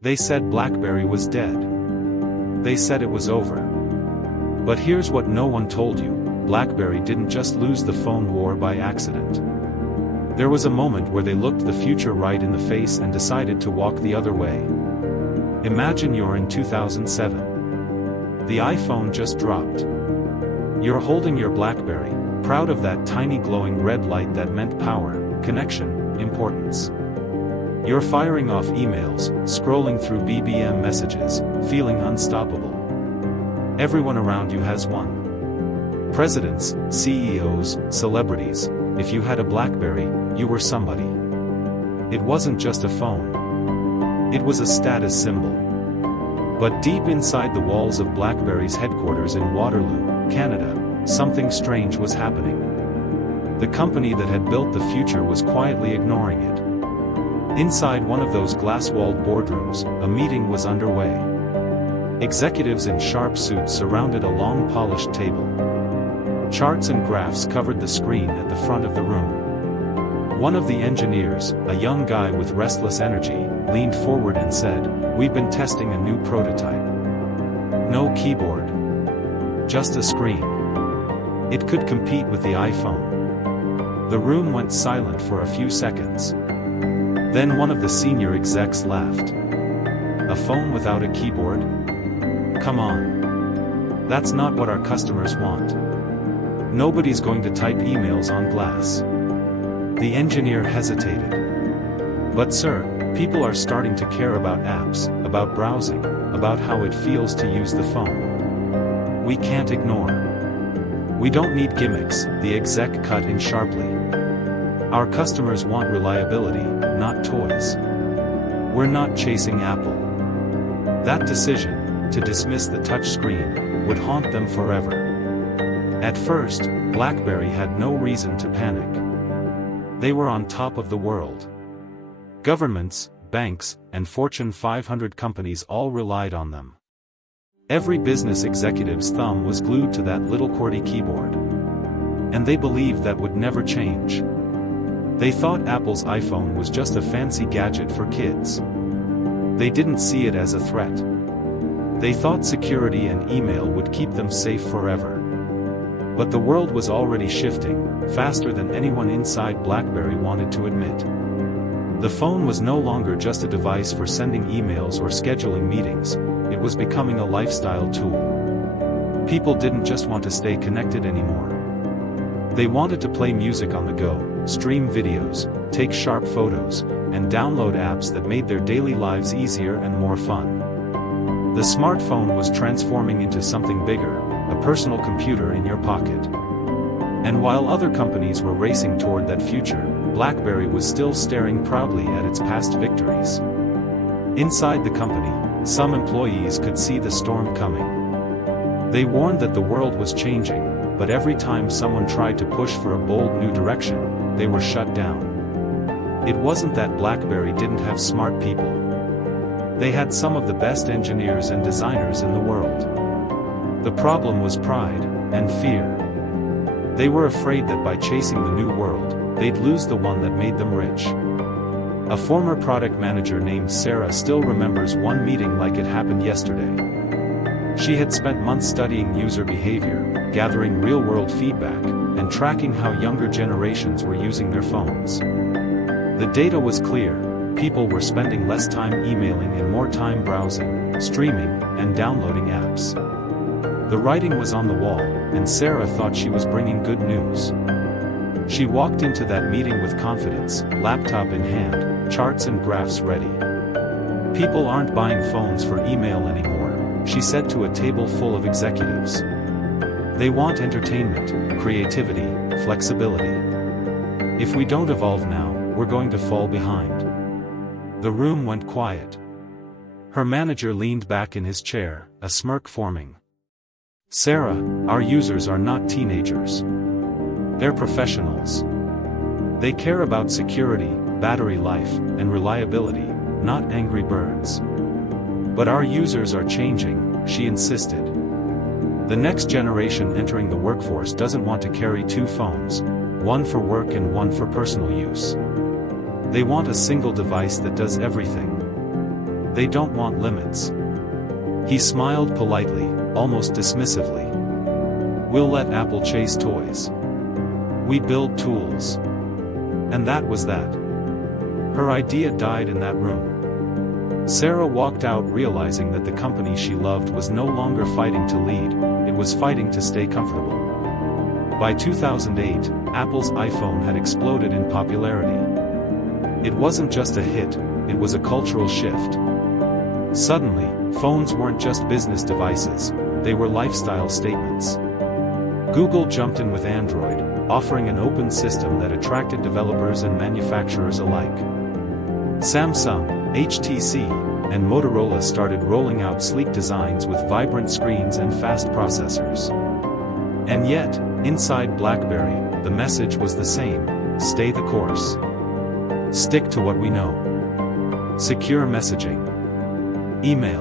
They said BlackBerry was dead. They said it was over. But here's what no one told you: BlackBerry didn't just lose the phone war by accident. There was a moment where they looked the future right in the face and decided to walk the other way. Imagine you're in 2007. The iPhone just dropped. You're holding your BlackBerry, proud of that tiny glowing red light that meant power, connection, importance. You're firing off emails, scrolling through BBM messages, feeling unstoppable. Everyone around you has one. Presidents, CEOs, celebrities. If you had a BlackBerry, you were somebody. It wasn't just a phone. It was a status symbol. But deep inside the walls of BlackBerry's headquarters in Waterloo, Canada, something strange was happening. The company that had built the future was quietly ignoring it. Inside one of those glass-walled boardrooms, a meeting was underway. Executives in sharp suits surrounded a long polished table. Charts and graphs covered the screen at the front of the room. One of the engineers, a young guy with restless energy, leaned forward and said, "We've been testing a new prototype. No keyboard. Just a screen. It could compete with the iPhone." The room went silent for a few seconds. Then one of the senior execs laughed. "A phone without a keyboard? Come on. That's not what our customers want. Nobody's going to type emails on glass." The engineer hesitated. "But sir, people are starting to care about apps, about browsing, about how it feels to use the phone. We can't ignore." "We don't need gimmicks," the exec cut in sharply. "Our customers want reliability, not toys. We're not chasing Apple." That decision, to dismiss the touchscreen, would haunt them forever. At first, BlackBerry had no reason to panic. They were on top of the world. Governments, banks, and Fortune 500 companies all relied on them. Every business executive's thumb was glued to that little QWERTY keyboard. And they believed that would never change. They thought Apple's iPhone was just a fancy gadget for kids. They didn't see it as a threat. They thought security and email would keep them safe forever. But the world was already shifting, faster than anyone inside BlackBerry wanted to admit. The phone was no longer just a device for sending emails or scheduling meetings, it was becoming a lifestyle tool. People didn't just want to stay connected anymore. They wanted to play music on the go, stream videos, take sharp photos, and download apps that made their daily lives easier and more fun. The smartphone was transforming into something bigger, a personal computer in your pocket. And while other companies were racing toward that future, BlackBerry was still staring proudly at its past victories. Inside the company, some employees could see the storm coming. They warned that the world was changing, but every time someone tried to push for a bold new direction, they were shut down. It wasn't that BlackBerry didn't have smart people. They had some of the best engineers and designers in the world. The problem was pride and fear. They were afraid that by chasing the new world, they'd lose the one that made them rich. A former product manager named Sarah still remembers one meeting like it happened yesterday. She had spent months studying user behavior, gathering real-world feedback, and tracking how younger generations were using their phones. The data was clear: people were spending less time emailing and more time browsing, streaming, and downloading apps. The writing was on the wall, and Sarah thought she was bringing good news. She walked into that meeting with confidence, laptop in hand, charts and graphs ready. "People aren't buying phones for email anymore," she said to a table full of executives. "They want entertainment, creativity, flexibility. If we don't evolve now, we're going to fall behind." The room went quiet. Her manager leaned back in his chair, a smirk forming. "Sarah, our users are not teenagers. They're professionals. They care about security, battery life, and reliability, not angry birds. But our users are changing," she insisted. "The next generation entering the workforce doesn't want to carry two phones, one for work and one for personal use. They want a single device that does everything. They don't want limits. He smiled politely, almost dismissively. We'll let Apple chase toys. We build tools. And that was that. Her idea died in that room. Sarah walked out realizing that the company she loved was no longer fighting to lead, it was fighting to stay comfortable. By 2008, Apple's iPhone had exploded in popularity. It wasn't just a hit, it was a cultural shift. Suddenly, phones weren't just business devices, they were lifestyle statements. Google jumped in with Android, offering an open system that attracted developers and manufacturers alike. Samsung, HTC, and Motorola started rolling out sleek designs with vibrant screens and fast processors. And yet, inside BlackBerry, the message was the same: stay the course. Stick to what we know. Secure messaging. Email.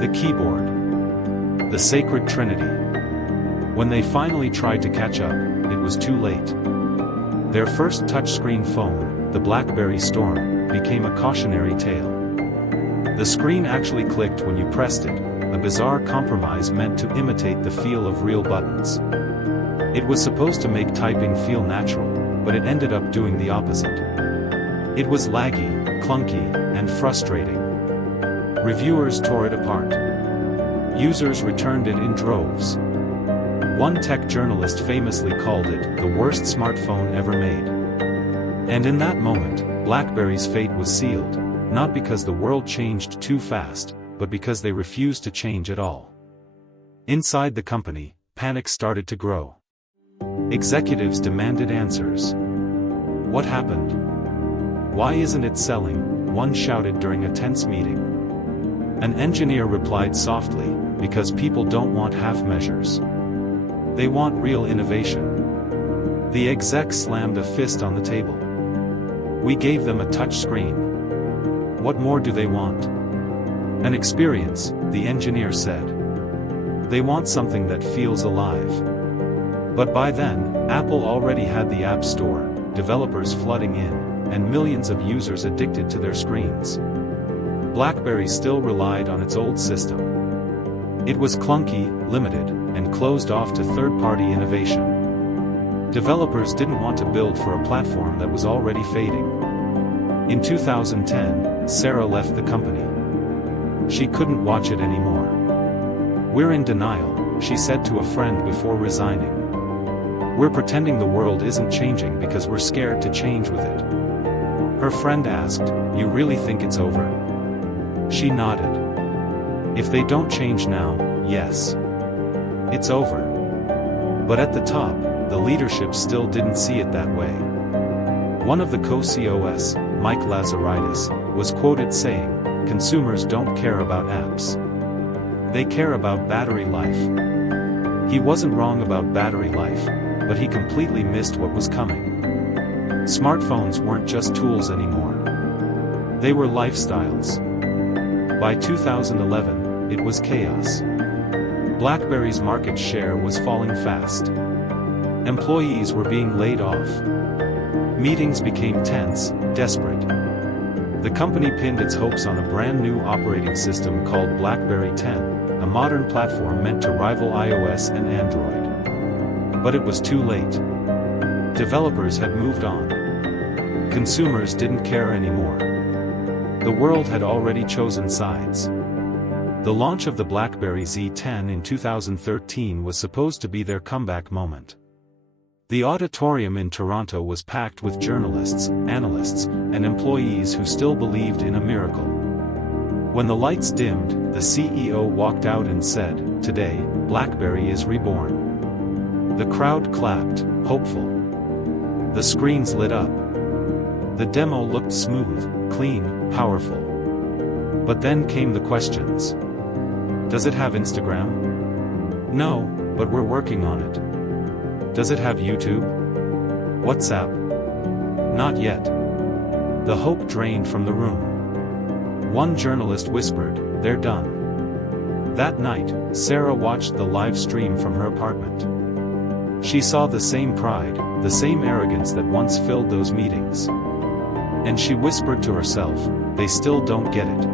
The keyboard. The sacred trinity. When they finally tried to catch up, it was too late. Their first touchscreen phone, the BlackBerry Storm, became a cautionary tale. The screen actually clicked when you pressed it, a bizarre compromise meant to imitate the feel of real buttons. It was supposed to make typing feel natural, but it ended up doing the opposite. It was laggy, clunky, and frustrating. Reviewers tore it apart. Users returned it in droves. One tech journalist famously called it the worst smartphone ever made. And in that moment, BlackBerry's fate was sealed, not because the world changed too fast, but because they refused to change at all. Inside the company, panic started to grow. Executives demanded answers. What happened? Why isn't it selling? One shouted during a tense meeting. An engineer replied softly, because people don't want half measures. They want real innovation. The exec slammed a fist on the table. We gave them a touch screen. What more do they want? An experience, the engineer said. They want something that feels alive. But by then, Apple already had the App Store, developers flooding in, and millions of users addicted to their screens. BlackBerry still relied on its old system. It was clunky, limited, and closed off to third-party innovation. Developers didn't want to build for a platform that was already fading. In 2010, Sarah left the company. She couldn't watch it anymore. We're in denial, she said to a friend before resigning. We're pretending the world isn't changing because we're scared to change with it. Her friend asked, "You really think it's over?" She nodded. If they don't change now, yes. It's over. But at the top, the leadership still didn't see it that way. One of the co-COOs, Mike Lazaridis, was quoted saying, "Consumers don't care about apps. They care about battery life." He wasn't wrong about battery life, but he completely missed what was coming. Smartphones weren't just tools anymore. They were lifestyles. By 2011, it was chaos. BlackBerry's market share was falling fast. Employees were being laid off. Meetings became tense, desperate. The company pinned its hopes on a brand new operating system called BlackBerry 10, a modern platform meant to rival iOS and Android. But it was too late. Developers had moved on. Consumers didn't care anymore. The world had already chosen sides. The launch of the BlackBerry Z10 in 2013 was supposed to be their comeback moment. The auditorium in Toronto was packed with journalists, analysts, and employees who still believed in a miracle. When the lights dimmed, the CEO walked out and said, "Today, BlackBerry is reborn." The crowd clapped, hopeful. The screens lit up. The demo looked smooth, clean, powerful. But then came the questions. Does it have Instagram? No, but we're working on it. Does it have YouTube? WhatsApp? Not yet. The hope drained from the room. One journalist whispered, "They're done." That night, Sarah watched the live stream from her apartment. She saw the same pride, the same arrogance that once filled those meetings. And she whispered to herself, "They still don't get it."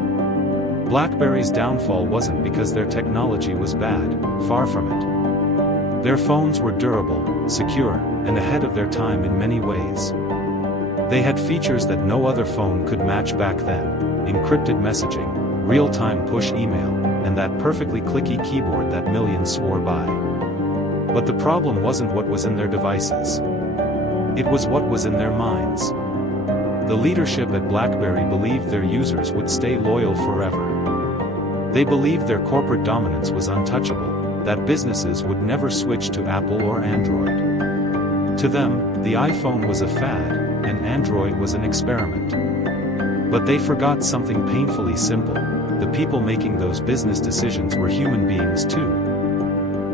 BlackBerry's downfall wasn't because their technology was bad, far from it. Their phones were durable, secure, and ahead of their time in many ways. They had features that no other phone could match back then: encrypted messaging, real-time push email, and that perfectly clicky keyboard that millions swore by. But the problem wasn't what was in their devices. It was what was in their minds. The leadership at BlackBerry believed their users would stay loyal forever. They believed their corporate dominance was untouchable, that businesses would never switch to Apple or Android. To them, the iPhone was a fad, and Android was an experiment. But they forgot something painfully simple: the people making those business decisions were human beings too.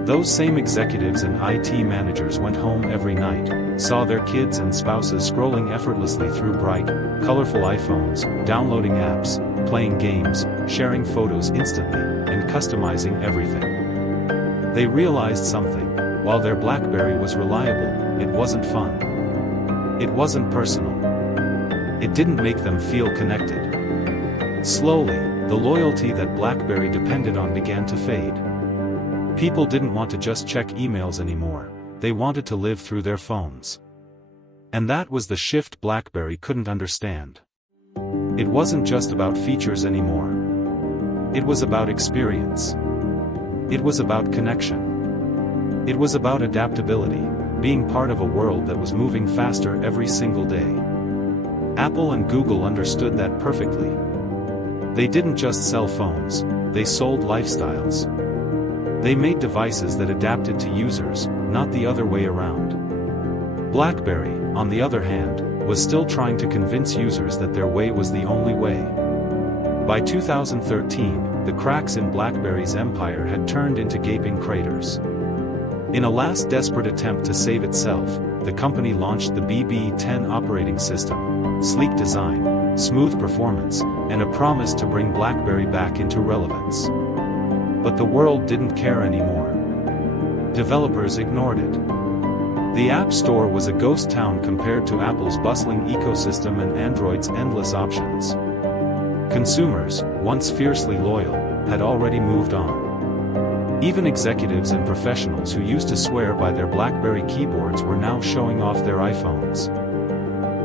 Those same executives and IT managers went home every night, saw their kids and spouses scrolling effortlessly through bright, colorful iPhones, downloading apps, playing games, sharing photos instantly, and customizing everything. They realized something: while their BlackBerry was reliable, it wasn't fun. It wasn't personal. It didn't make them feel connected. Slowly, the loyalty that BlackBerry depended on began to fade. People didn't want to just check emails anymore, they wanted to live through their phones. And that was the shift BlackBerry couldn't understand. It wasn't just about features anymore. It was about experience. It was about connection. It was about adaptability, being part of a world that was moving faster every single day. Apple and Google understood that perfectly. They didn't just sell phones, they sold lifestyles. They made devices that adapted to users, not the other way around. BlackBerry, on the other hand, was still trying to convince users that their way was the only way. By 2013, the cracks in BlackBerry's empire had turned into gaping craters. In a last desperate attempt to save itself, the company launched the BB10 operating system: sleek design, smooth performance, and a promise to bring BlackBerry back into relevance. But the world didn't care anymore. Developers ignored it. The App Store was a ghost town compared to Apple's bustling ecosystem and Android's endless options. Consumers, once fiercely loyal, had already moved on. Even executives and professionals who used to swear by their BlackBerry keyboards were now showing off their iPhones.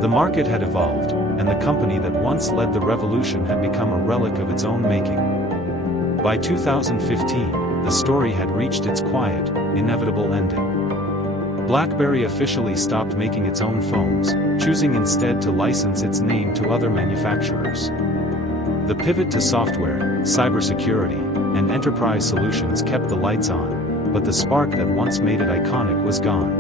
The market had evolved, and the company that once led the revolution had become a relic of its own making. By 2015, the story had reached its quiet, inevitable ending. BlackBerry officially stopped making its own phones, choosing instead to license its name to other manufacturers. The pivot to software, cybersecurity, and enterprise solutions kept the lights on, but the spark that once made it iconic was gone.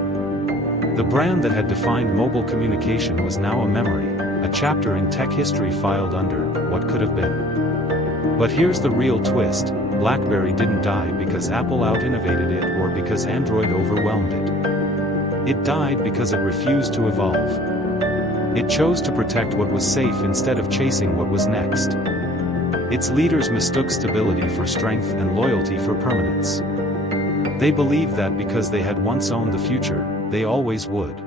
The brand that had defined mobile communication was now a memory, a chapter in tech history filed under what could have been. But here's the real twist: BlackBerry didn't die because Apple out-innovated it or because Android overwhelmed it. It died because it refused to evolve. It chose to protect what was safe instead of chasing what was next. Its leaders mistook stability for strength and loyalty for permanence. They believed that because they had once owned the future, they always would.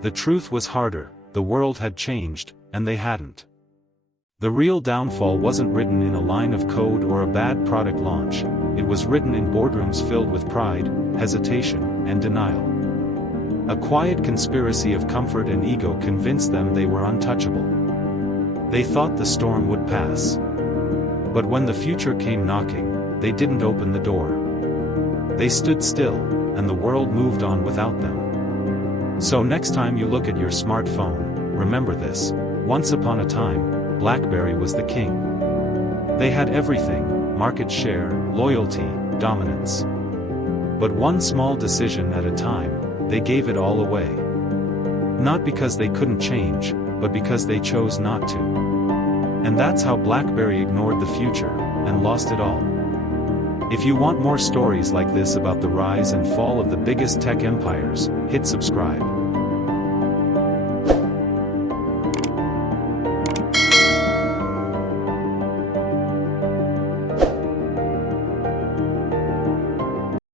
The truth was harder: the world had changed, and they hadn't. The real downfall wasn't written in a line of code or a bad product launch, it was written in boardrooms filled with pride, hesitation, and denial. A quiet conspiracy of comfort and ego convinced them they were untouchable. They thought the storm would pass. But when the future came knocking, they didn't open the door. They stood still, and the world moved on without them. So next time you look at your smartphone, remember this: once upon a time, BlackBerry was the king. They had everything: market share, loyalty, dominance. But one small decision at a time, they gave it all away. Not because they couldn't change, but because they chose not to. And that's how BlackBerry ignored the future, and lost it all. If you want more stories like this about the rise and fall of the biggest tech empires, hit subscribe.